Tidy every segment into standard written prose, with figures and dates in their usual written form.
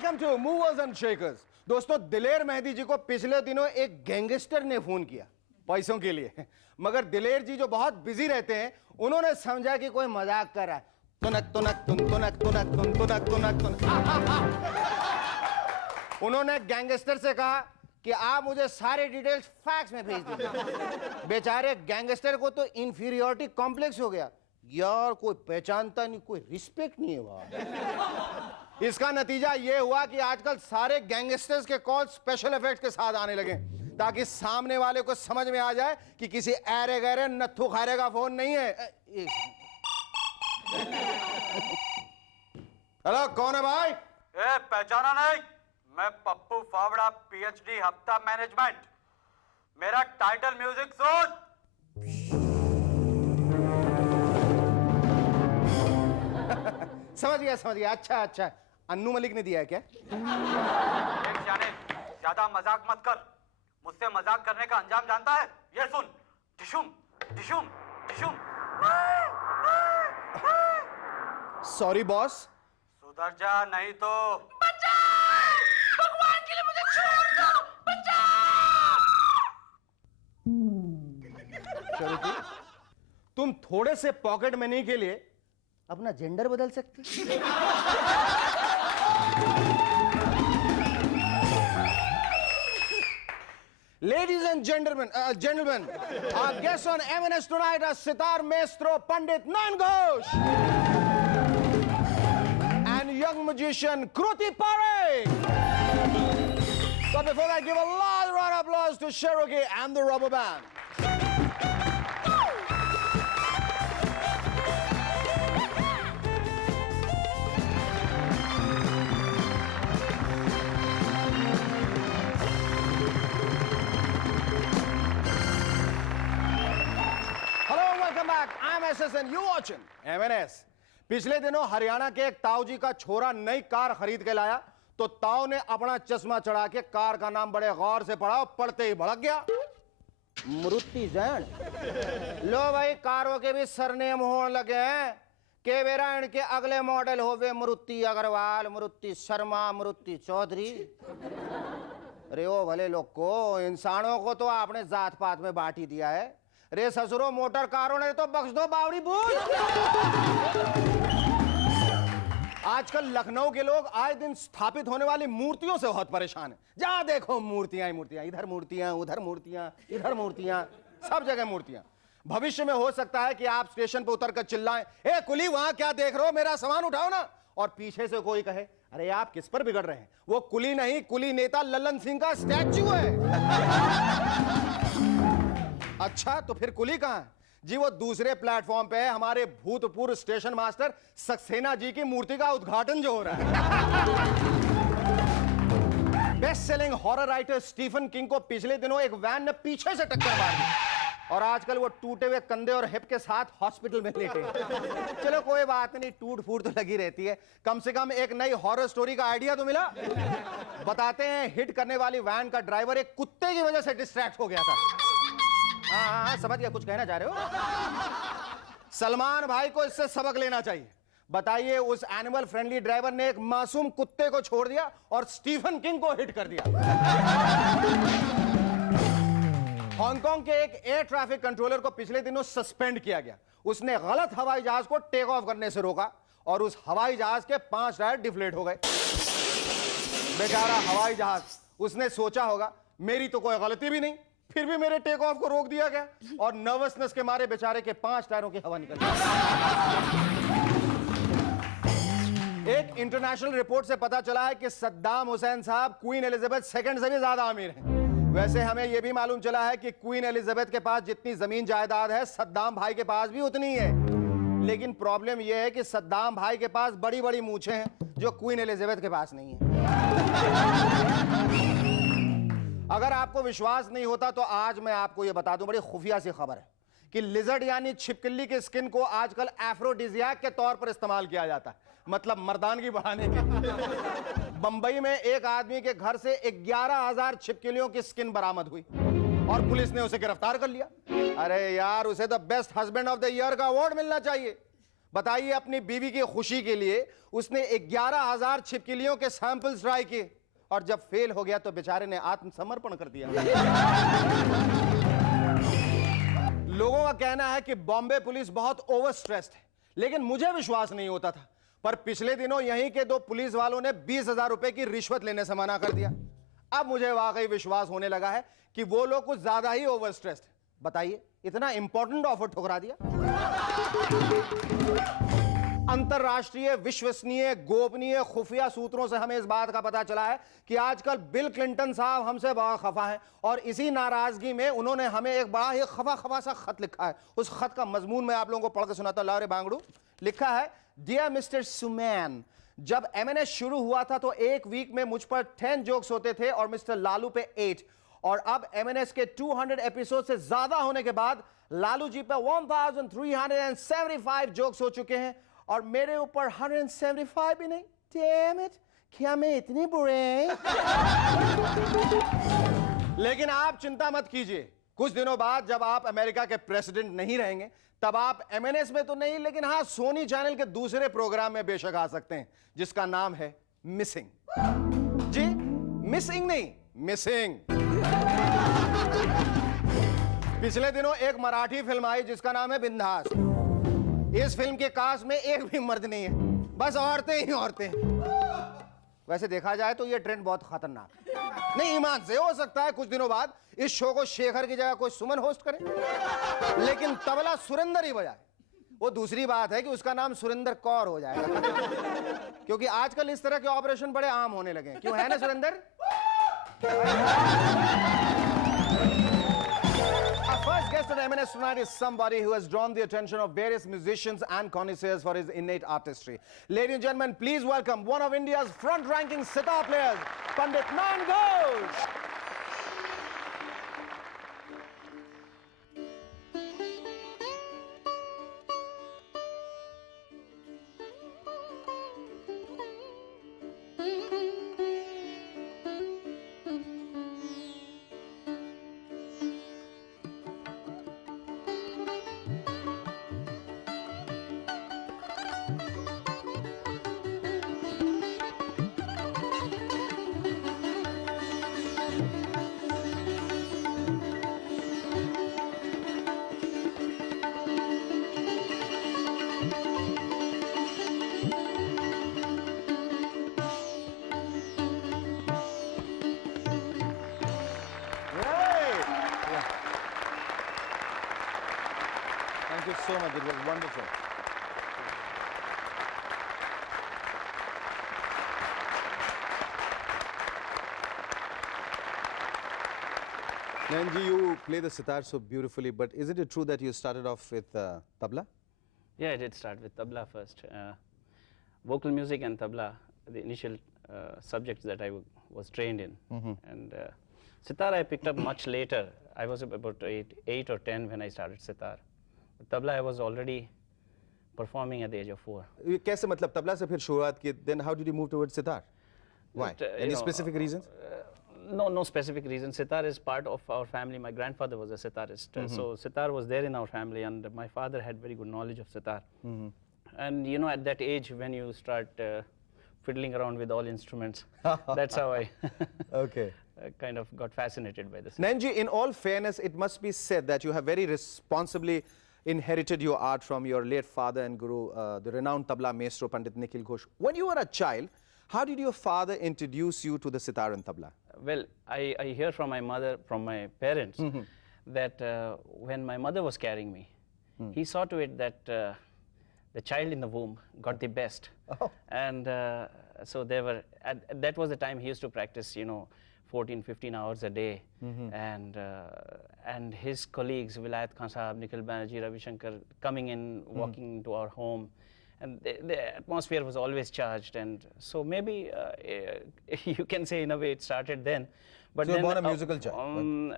Welcome to movers and shakers. दोस्तों, दिलेर मेहंदी जी को पिछले दिनों एक गैंगस्टर ने फोन किया पैसों के लिए, मगर दिलेर जी जो बहुत बिजी रहते हैं, उन्होंने समझा कि कोई मजाक कर रहा है। तुनक तुनक तुन तुनक तुनक तुन तुनक तुनक तुन। उन्होंने गैंगस्टर से कहा कि आप मुझे सारे डिटेल्स फैक्स में भेज दीजिए। बेचारे गैंगस्टर को तो इंफीरियोरिटी कॉम्प्लेक्स हो गया, यार कोई पहचानता नहीं, कोई रिस्पेक्ट नहीं है वहां। इसका नतीजा यह हुआ कि आजकल सारे गैंगस्टर्स के कॉल स्पेशल इफेक्ट्स के साथ आने लगे, ताकि सामने वाले को समझ में आ जाए कि किसी ऐरे गहरे नत्थु खारे का फोन नहीं है। हेलो, कौन है भाई? पहचाना नहीं? मैं पप्पू फावड़ा, पीएचडी हफ्ता मैनेजमेंट। मेरा टाइटल म्यूजिक सुन। समझ गया। अच्छा, अन्नू मलिक ने दिया है क्या? एक जाने, ज्यादा मजाक मत कर। मुझसे मजाक करने का अंजाम जानता है? ये सुन। टिशुम टिशुम टिशुम। Sorry boss. सुधर जा, नहीं तो भगवान के लिए मुझे छोड़ दो, चलो, तुम थोड़े से पॉकेट मनी के लिए अपना जेंडर बदल सकते? Ladies and gentlemen, our guest on M&S tonight are Sitar Maestro Pandit Nayan Ghosh and young magician Kruti Parekh. So before that, give a loud round of applause to Cherokee and the Rubber Band. I'm SS and you watching M&S। पिछले दिनों हरियाणा के एक ताऊ जी का छोरा नई car खरीद के लाया, तो ताऊ ने अपना चश्मा चढ़ा के कार का नाम बड़े गौर से पढ़ा और पढ़ते ही भड़क गया, मारुति जैन। लो भाई, कारों के भी सरनेम होने लगे हैं के बेरा इनके अगले मॉडल होवे मारुति अग्रवाल, मारुति शर्मा, मारुति चौधरी। अरे ओ भले लोग को, इंसानों को तो आपने जात पात में बांट ही दिया है। रे ससुरो, मोटर कारों ने तो बख्श दो बावड़ी बूझ। आजकल लखनऊ के लोग आए दिन स्थापित होने वाली मूर्तियों से बहुत परेशान हैं। जहां देखो मूर्तियां ही मूर्तियां, इधर मूर्तियां, उधर मूर्तियां, इधर मूर्तियां, सब जगह मूर्तियां। भविष्य में हो सकता है कि आप स्टेशन पर उतर कर चिल्लाएं, ए कुली वहां क्या देख रहे हो, मेरा सामान उठाओ ना। और पीछे से कोई कहे, अरे आप किस पर बिगड़ रहे हैं, वो कुली नहीं, कुली नेता लल्लन सिंह का स्टैच्यू है। अच्छा, तो फिर कुली कहां है जी? वो दूसरे प्लेटफॉर्म पे है, हमारे भूतपूर्व स्टेशन मास्टर सक्सेना जी की मूर्ति का उद्घाटन जो हो रहा है। Best selling horror writer Stephen King को पिछले दिनों एक वैन ने पीछे से टक्कर मार दी और आजकल वो टूटे हुए कंधे और हिप के साथ हॉस्पिटल में लेटे। चलो कोई बात नहीं, टूट फूट तो लगी रहती है, कम से कम एक नई हॉरर स्टोरी का आइडिया तो मिला। बताते हैं, हिट करने वाली वैन का ड्राइवर एक कुत्ते की वजह से डिस्ट्रैक्ट हो गया था। हाँ, समझ गया, कुछ कहना चाह रहे हो। सलमान भाई को इससे सबक लेना चाहिए। बताइए, उस एनिमल फ्रेंडली ड्राइवर ने एक मासूम कुत्ते को छोड़ दिया और स्टीफन किंग को हिट कर दिया। हांगकांग के एक एयर ट्रैफिक कंट्रोलर को पिछले दिनों सस्पेंड किया गया। उसने गलत हवाई जहाज को टेक ऑफ करने से रोका और उस हवाई जहाज के 5 टायर डिफ्लेट हो गए। बेचारा हवाई जहाज, उसने सोचा होगा मेरी तो कोई गलती भी नहीं, फिर भी मेरे टेक ऑफ को रोक दिया गया, और नर्वसनेस के मारे बेचारे के 5 टायरों की हवा निकल गई। एक इंटरनेशनल रिपोर्ट से पता चला है कि सद्दाम हुसैन साहब क्वीन एलिजाबेथ सेकंड से भी ज्यादा अमीर हैं। वैसे हमें यह भी मालूम चला है कि क्वीन एलिजाबेथ के पास जितनी जमीन जायदाद है, सद्दाम भाई के पास भी उतनी है। लेकिन प्रॉब्लम यह है कि सद्दाम भाई के पास बड़ी बड़ी मूछें हैं जो क्वीन एलिजाबेथ के पास नहीं है। अगर आपको विश्वास नहीं होता तो आज मैं आपको यह बता दूं, बड़ी खुफिया सी खबर है कि लिजर्ड यानी छिपकली के स्किन को आजकल एफ्रोडिजियाक के तौर पर इस्तेमाल किया जाता है, मतलब मर्दानगी बढ़ाने के। बंबई में एक आदमी के घर से 11,000 छिपकलियों की स्किन बरामद हुई और पुलिस ने उसे गिरफ्तार कर लिया। अरे यार, उसे तो best husband of the year का अवार्ड मिलना चाहिए। बताइए, अपनी बीवी की खुशी के लिए उसने 11,000 छिपकलियों के सैंपल्स ट्राई किए और जब फेल हो गया तो बेचारे ने आत्मसमर्पण कर दिया। लोगों का कहना है कि बॉम्बे पुलिस बहुत ओवर स्ट्रेस्ड है, लेकिन मुझे विश्वास नहीं होता था। पर पिछले दिनों यहीं के 2 पुलिस वालों ने 20,000 रुपए की रिश्वत लेने से मना कर दिया। अब मुझे वाकई विश्वास होने लगा है कि वो लोग कुछ ज्यादा ही ओवर स्ट्रेस्ड है। बताइए, इतना इंपॉर्टेंट ऑफर ठुकरा दिया। अंतरराष्ट्रीय, विश्वसनीय, गोपनीय खुफिया सूत्रों से हमें इस बात का पता चला है कि आजकल बिल क्लिंटन साहब हमसे बहुत खफा हैं और इसी नाराजगी में उन्होंने हमें एक बड़ा ही खफा सा खत लिखा है। उस खत का मजमून मैं आप लोगों को पढ़ के सुनाता हूं। लाओ रे बांगड़ू। लिखा है, डियर मिस्टर सुमैन, जब एमएनएस शुरू हुआ था तो एक वीक में मुझ पर 10 जोक्स होते थे और मिस्टर लालू पे 8, और अब एमएनएस के 200 एपिसोड से ज्यादा होने के बाद लालू जी पे 1375 जोक्स हो चुके हैं और मेरे ऊपर 175 भी नहीं। Damn it, क्या मैं इतनी बुरे? लेकिन आप चिंता मत कीजिए, कुछ दिनों बाद जब आप अमेरिका के प्रेसिडेंट नहीं रहेंगे तब आप एमएनएस में तो नहीं, लेकिन हाँ, सोनी चैनल के दूसरे प्रोग्राम में बेशक आ सकते हैं, जिसका नाम है मिसिंग। जी, मिसिंग नहीं, मिसिंग। पिछले दिनों एक मराठी फिल्म आई जिसका नाम है बिंदास। इस फिल्म के कास्ट में एक भी मर्द नहीं है, बस औरतें ही औरतें। वैसे देखा जाए तो ये ट्रेंड बहुत खतरनाक है। नहीं, ईमान से हो सकता है कुछ दिनों बाद इस शो को शेखर की जगह कोई सुमन होस्ट करे, लेकिन तबला सुरेंद्र ही बजाए। वो दूसरी बात है कि उसका नाम सुरेंद्र कौर हो जाएगा, क्योंकि आजकल इस तरह के ऑपरेशन बड़े आम होने लगे हैं। क्यों, है ना Surendra? Our first guest at M&S tonight is somebody who has drawn the attention of various musicians and connoisseurs for his innate artistry. Ladies and gentlemen, please welcome one of India's front-ranking sitar players, Pandit Nayan Ghosh. Thank you so much. It was wonderful. Nanji, you play the sitar so beautifully, but isn't it true that you started off with tabla? Yeah, I did start with tabla first. Vocal music and tabla, the initial subjects that I was trained in. And sitar I picked up much later. I was about 8 or 10 when I started sitar. But tabla I was already performing at the age of 4. ये कैसे, मतलब तबला से फिर शुरुआत की? Then how did you move towards sitar? Why? But, Any specific reasons? No specific reason. Sitar is part of our family. My grandfather was a sitarist. So sitar was there in our family, and my father had very good knowledge of sitar. And you know, at that age when you start fiddling around with all instruments, that's how I Okay. kind of got fascinated by this. Nanji, in all fairness, it must be said that you have very responsibly inherited your art from your late father and guru, the renowned tabla maestro Pandit Nikhil Ghosh. When you were a child, how did your father introduce you to the sitar and tabla? Well, I hear from my mother, from my parents, that when my mother was carrying me, he saw to it that the child in the womb got the best. And so they were, that was the time he used to practice, you know, 14, 15 hours a day. And his colleagues, Vilayat Khan Sahab, Nikhil Banerjee, Ravi Shankar, coming in, walking into our home. And the atmosphere was always charged. And so maybe you can say in a way it started then. But So then, you were born a musical child.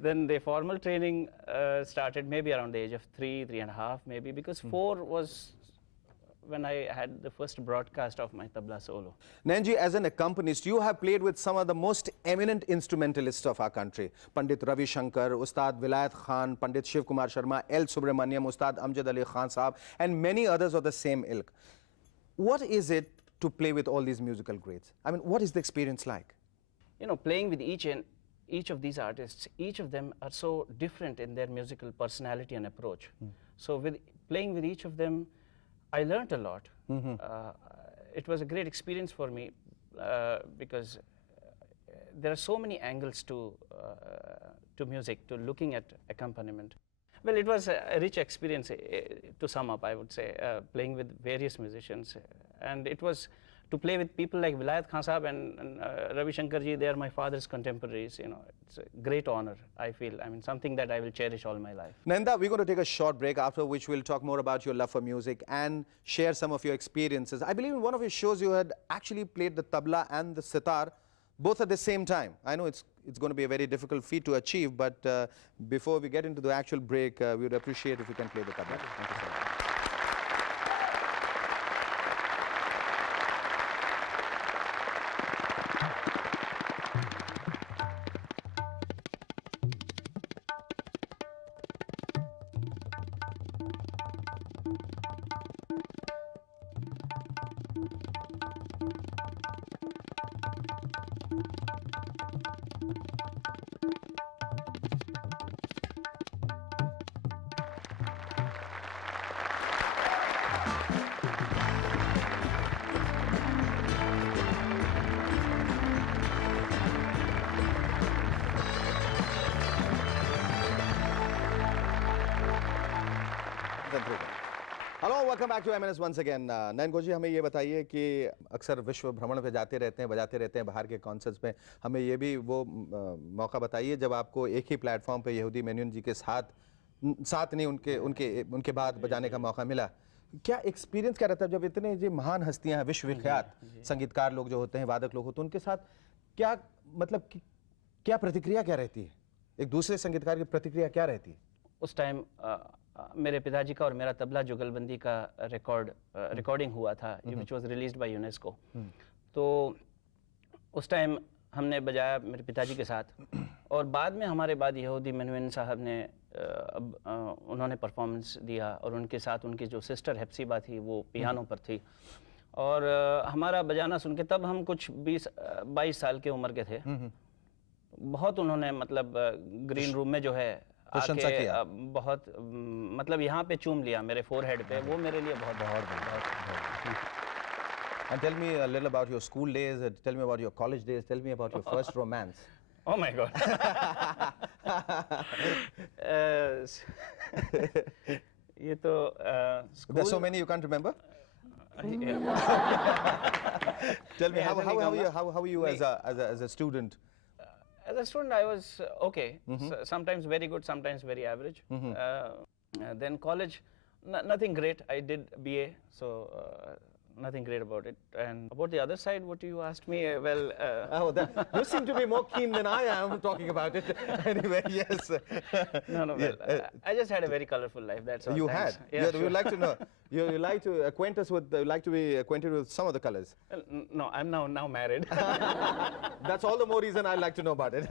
Then the formal training started maybe around the age of 3, 3.5 maybe, because 4 was when I had the first broadcast of my tabla solo. Nayanji, as an accompanist, you have played with some of the most eminent instrumentalists of our country. Pandit Ravi Shankar, Ustad Vilayat Khan, Pandit Shiv Kumar Sharma, L. Subramaniam, Ustad Amjad Ali Khan Sahab, and many others of the same ilk. What is it to play with all these musical greats? I mean, what is the experience like? You know, playing with each of these artists, each of them are so different in their musical personality and approach. So with playing with each of them, I learned a lot. It was a great experience for me because there are so many angles to music, to looking at accompaniment. Well, it was a rich experience to sum up, I would say, playing with various musicians. And it was to play with people like Vilayat Khan Sahab and Ravi Shankar ji. They are my father's contemporaries. You know, it's a great honor, I feel. I mean, something that I will cherish all my life. Nanda, we're going to take a short break, after which we'll talk more about your love for music and share some of your experiences. I believe in one of your shows you had actually played the tabla and the sitar both at the same time. I know it's going to be a very difficult feat to achieve, but before we get into the actual break, we would appreciate if you can play the tabla. Thank you so much. Hello welcome back to MNS once again. Nayan गोजी, हमें ये बताइए कि अक्सर विश्व भ्रमण पे जाते रहते हैं, बजाते रहते हैं बाहर के कॉन्सर्ट्स में। हमें ये भी वो मौका बताइए जब आपको एक ही प्लेटफॉर्म पे यहूदी मेनन जी के साथ नहीं उनके बाद बजाने का मौका मिला। क्या एक्सपीरियंस क्या रहता है जब इतने जो महान हस्तियां हैं, विश्वविख्यात संगीतकार लोग जो होते हैं, वादक लोग होते हैं, उनके साथ क्या मतलब क्या प्रतिक्रिया क्या रहती है? एक दूसरे संगीतकार की प्रतिक्रिया क्या रहती है? उस टाइम मेरे पिताजी का और मेरा तबला जुगलबंदी का रिकॉर्डिंग हुआ था, which was released by UNESCO. तो उस टाइम हमने बजाया मेरे पिताजी के साथ, और बाद में हमारे बाद यहूदी मेनन साहब ने उन्होंने परफॉर्मेंस दिया, और उनके साथ उनकी जो सिस्टर हेप्सिबा थी वो पियानो पर थी, और हमारा बजाना सुन के तब हम कुछ 20-22 साल के उम्र के थे। बहुत उन्होंने मतलब ग्रीन रूम में जो है प्रशंसा किया, बहुत मतलब यहाँ पे चूम लिया मेरे फोरहेड पे, वो मेरे लिए बहुत। And tell me a little about your school days, tell me about your college days, tell me about your first romance. Oh my God. ये तो There's so many you can't remember? Tell me how are you as a student? As a student, I was okay. Sometimes very good, sometimes very average. Then college, nothing great. I did BA, so nothing great about it. And about the other side, what you asked me, well... you seem to be more keen than I am talking about it. Anyway, yes. No, well, I just had a very colorful life, that's all. You Thanks. had? Yeah, You'd like to know. You like to acquaint us with, like to be acquainted with some of the colors. Well, no, I'm now married. That's all the more reason I'd like to know about it.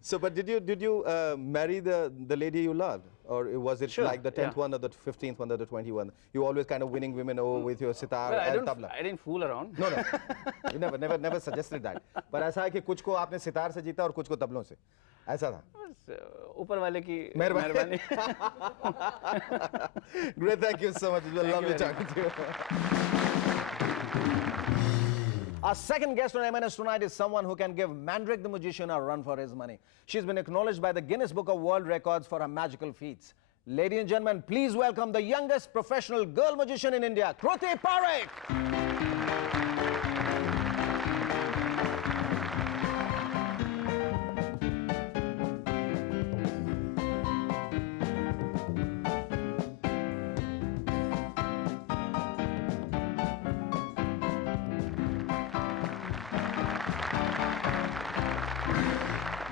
So, but did you marry the lady you loved? Or was it like the 10th one or the 15th one or the 20th one? You always kind of winning women over with your sitar and tabla. I didn't fool around. No. You never suggested that. But ऐसा है कि कुछ को आपने सितार से जीता और कुछ को तबलों से. ऐसा था. ऊपर वाले की मेहरबानी. Great, thank you so much. It was lovely talking to you. Our second guest on MNS tonight is someone who can give Mandrick the Magician a run for his money. She's been acknowledged by the Guinness Book of World Records for her magical feats. Ladies and gentlemen, please welcome the youngest professional girl magician in India, Kruti Parekh.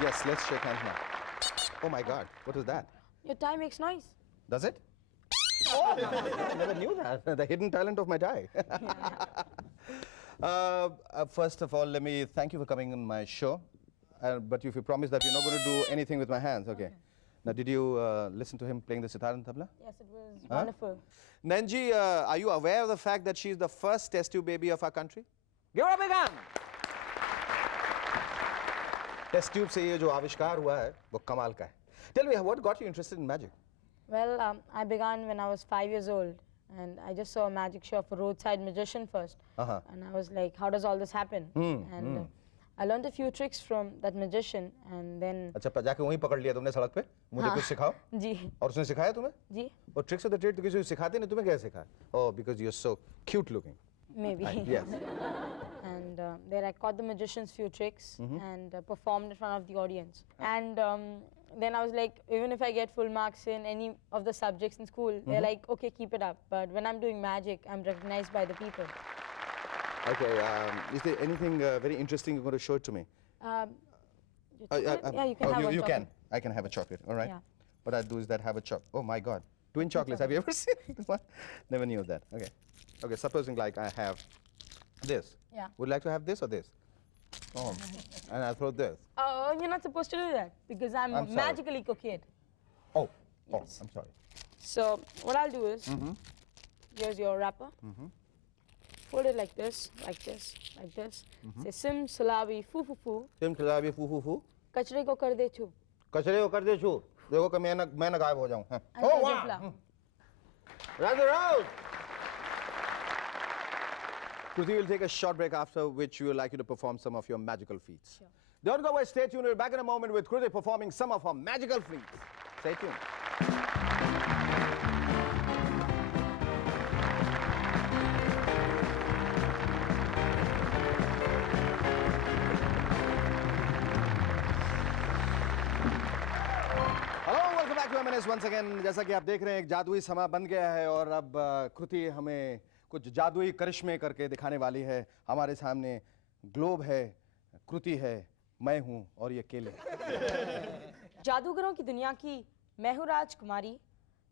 Yes, let's shake hands now. Oh my God, what was that? Your tie makes noise. Does it? Oh, I never knew that. The hidden talent of my tie. First of all, let me thank you for coming on my show. But if you promise that you're not going to do anything with my hands, okay? Now, did you listen to him playing the sitar and tabla? Yes, it was wonderful. Nanji, are you aware of the fact that she's the first test tube baby of our country? Give her a big hand! Test tube से ये जो आविष्कार हुआ है, वो कमाल का है. Tell me, what got you interested in magic? Well, I began when I was 5 years old, and I just saw a magic show of a roadside magician first. And I was like, how does all this happen? And I learned a few tricks from that magician, and then... अच्छा, जाके वहीं पकड़ लिया तुमने सड़क पे? मुझे कुछ सिखाओ? जी. और उसने सिखाया तुम्हें? जी. और tricks of the trade तो किसी को सिखाते नहीं, तुम्हें कैसे सिखाया? Oh, because you're so cute looking. Maybe. Yes. And there I caught the magician's few tricks and performed in front of the audience. And then I was like, even if I get full marks in any of the subjects in school, they're like, okay, keep it up. But when I'm doing magic, I'm recognized by the people. Okay, is there anything very interesting you're going to show it to me? Yeah, you can have one You chocolate. can. I can have a chocolate, all right? Yeah. What I do is that have a chocolate. Oh my God. Twin chocolates, have you ever seen one? Never knew that. Okay. Okay, supposing like I have this. Yeah. Would you like to have this or this? Oh, and I throw this. Oh, you're not supposed to do that because I'm I'm sorry. magically coquette. Oh, Yes. I'm sorry. So what I'll do is, here's your wrapper. Fold it like this, like this, like this. Say sim salabi foo foo foo. Sim chalabi foo foo foo. Kachre ko kar de chu. कचरे को कर दे छू देखो कि मैं ना गायब हो जाऊं हाँ. And Oh the wow jufla. Rather out. Kruti will take a short break, after which we would like you to perform some of your magical feats. Sure. Don't go away, stay tuned. We'll be back in a moment with Kruti performing some of her magical feats. Stay tuned. Welcome back to M&S once again. जैसा कि आप देख रहे हैं, एक जादुई समा बन गया है और अब कृति हमें कुछ जादुई करिश्मे करके दिखाने वाली है. हमारे सामने ग्लोब है, कृति है, मैं हूँ और ये केले. जादूगरों की दुनिया की मैं हूँ राजकुमारी.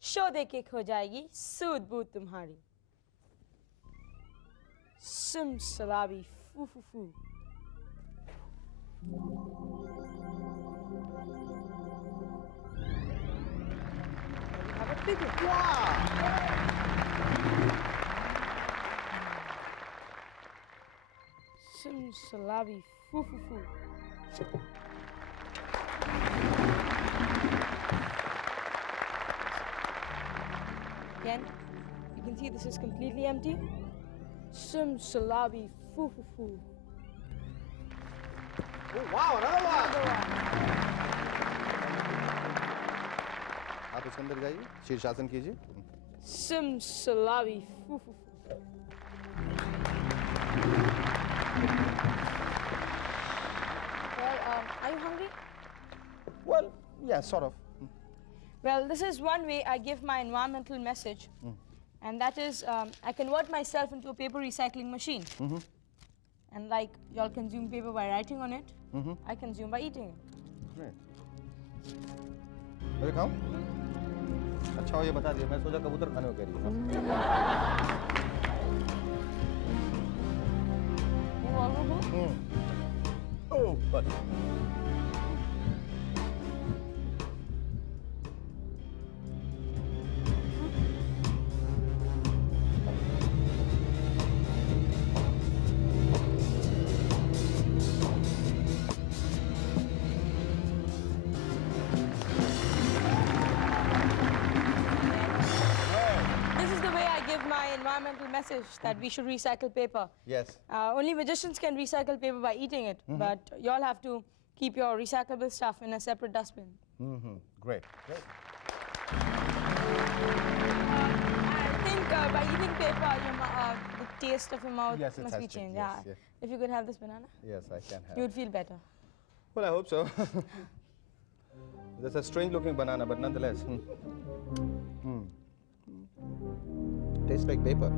शो देके खो जाएगी सूद बूद तुम्हारी. सिम सलाबी फू फू फू. Have a big one. Sim salabi foo foo foo. Again, you can see this is completely empty. Sim salabi foo foo foo. Oh, wow, another one. Another one. आप इसके अंदर जाइए, शीर्षासन कीजिए. Sim salabi foo foo foo. Well, are you hungry? Well, yeah, sort of. Well, this is one way I give my environmental message, and that is I convert myself into a paper recycling machine. And like y'all consume paper by writing on it, I consume by eating it. Great. अरे खाओ. अच्छा हो ये बता दिया. मैं सोचा कबूतर खाने को कह रही है. Oh, but. This is the way I give my environmental message that we should recycle paper. Yes. Only magicians can recycle paper by eating it, but y'all have to keep your recyclable stuff in a separate dustbin. Great. Great. I think by eating paper, the taste of your mouth Yes, it must has be to, changed. yes, Yeah. yes. If you could have this banana, Yes, I can have. you would feel better. Well, I hope so. That's a strange-looking banana, but nonetheless. Tastes like paper.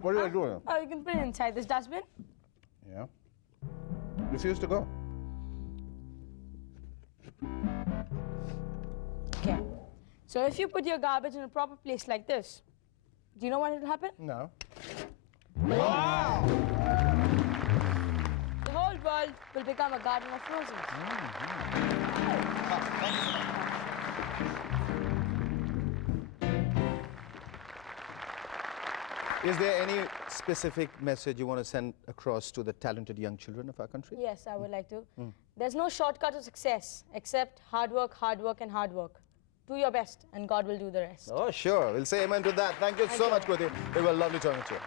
What do I do? Oh, you can put it inside this dustbin. Yeah. Refuse to go. Okay. So if you put your garbage in a proper place like this, do you know what will happen? No. The whole world will become a garden of roses. Is there any specific message you want to send across to the talented young children of our country? Yes, I would like to. There's no shortcut to success except hard work, and hard work. Do your best and God will do the rest. Oh, sure. We'll say amen to that. Thank you so much, Kruti. It was lovely talking to you.